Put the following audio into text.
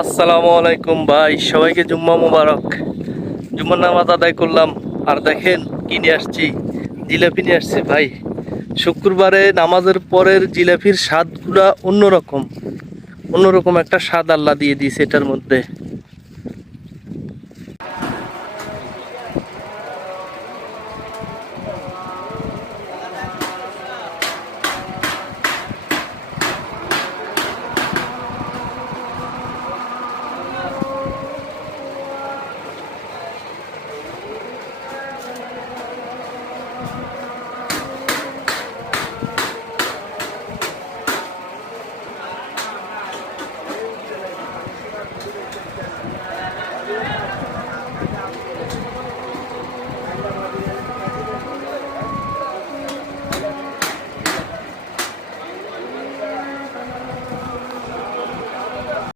আসসালামু আলাইকুম ভাই, সবাইকে জুম্মা মুবারক। জুম্মার নামাজ আদায় করলাম, আর দেখেন কি নিয়ে আসছি, জিলাপি নিয়ে আসছি ভাই। শুক্রবারে নামাজের পরের জিলাপির স্বাদগুলা অন্যরকম, অন্যরকম একটা স্বাদ আল্লাহ দিয়ে দিয়েছে এটার মধ্যে।